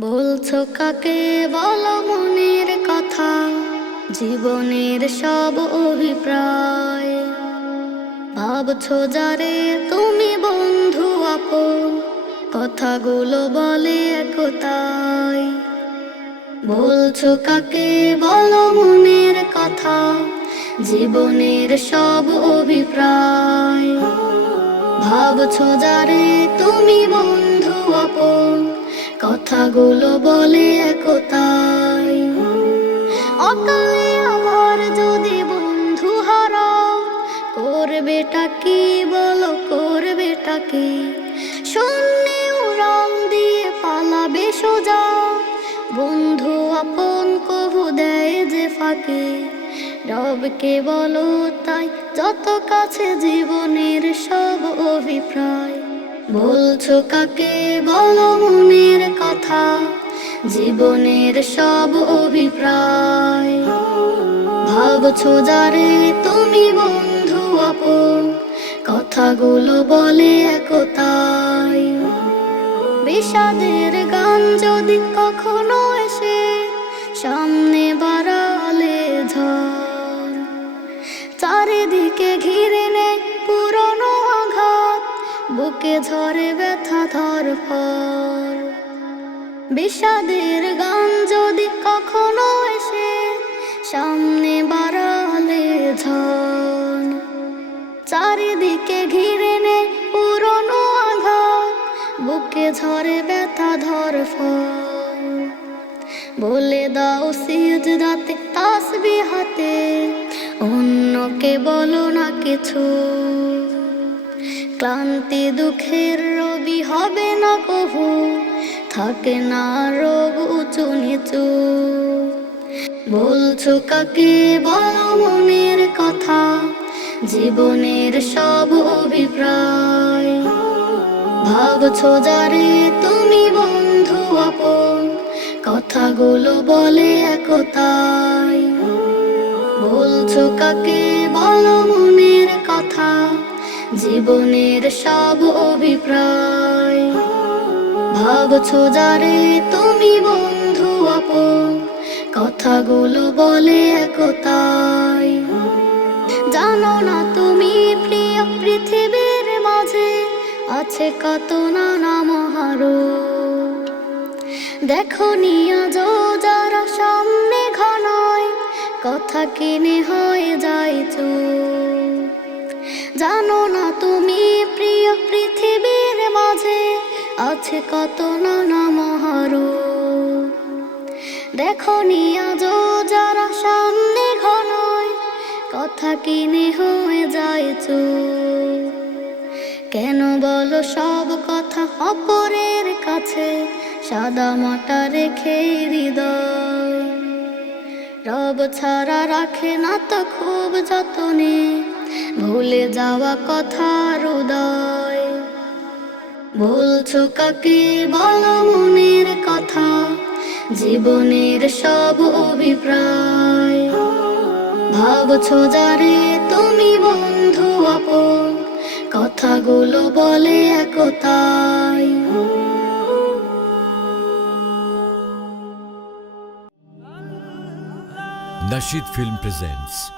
বলছো কাকে? বলো মনের কথা। জীবনের সব অভিপ্রায়। ভাবছ যারে? তুমি বন্ধু আপন। কথাগুলো বলে একতাই। বলছো কাকে? বলো মনের কথা। জীবনের সব অভিপ্রায়। ভাবছ যারে? তুমি বন্ধু আপন। কথাগুলো বলে একতাই। অকালে আবার যদি বন্ধু হারাও, করবেটা কি বলো, করবেটা কি? শূন্যে উড়াল দিয়ে পালাবে সোজা। বন্ধু আপন কভু দেয় যে ফাঁকে। রবকে বলো তাই, যত কাছে জীবনের সব অভিপ্রায়। বলছো কাকে বলো জীবনের সব অভিপ্রায়। ভাবছ যারে তুমি বন্ধু আপন, কথাগুলো বলে একতাই। বিষাদের গান যদি কখনো এসে, সামনে বাড়ালে ঝড়। চারিদিকে ঘিরে নেয় পুরনো আঘাত, বুকে ঝরে ব্যথা ধর ফর বিষাদের গান যদি কখনো এসে সামনে বাড়ালে ঝড় চারিদিকে ঘিরে নে পুরনো আঘাত, বুকে ঝরে ব্যথা ধর বলে দাও সিজ রাতে তাসবি হাতে, অন্যকে বলো না কিছু। ক্লান্তি দুঃখের রবি হবে না কভু। থাকে না রোগ উঁচু নিচু বলছো কাকে বলো মনের কথা? জীবনের সব অভিপ্রায়। ভাবছ যারে তুমি বন্ধু আপন? কথাগুলো বলে একতাই বলছো কাকে বলো মনের কথা? জীবনের সব অভিপ্রায়। ভাবছ যারে? তুমি বন্ধু আপন। কথাগুলো বলে একতাই। জানো না তুমি প্রিয় পৃথিবীর মাঝে, আছে কত নানা মহারো দেখো নিয়া যারা সামনে ঘনায়, কথা কিনে হয়ে চুপ জানো না আছে কত নানা মহারো দেখো নিয়া যারা সামনে ঘনায় কথা কিনে হয়ে যায় চুপ। কেন বলো সব কথা অপরের কাছে, সাদা মাটা রেখে হৃদয়। রব ছাড়া রাখে না তো খুব যতনে, ভুলে যাওয়া কথা হৃদয় বলছো কাকে বলো মনের কথা, জীবনের সব অভিপ্রায়। ভাবছ যারে তুমি বন্ধু আপন, কথাগুলো বলে একতাই। Nashid Film presents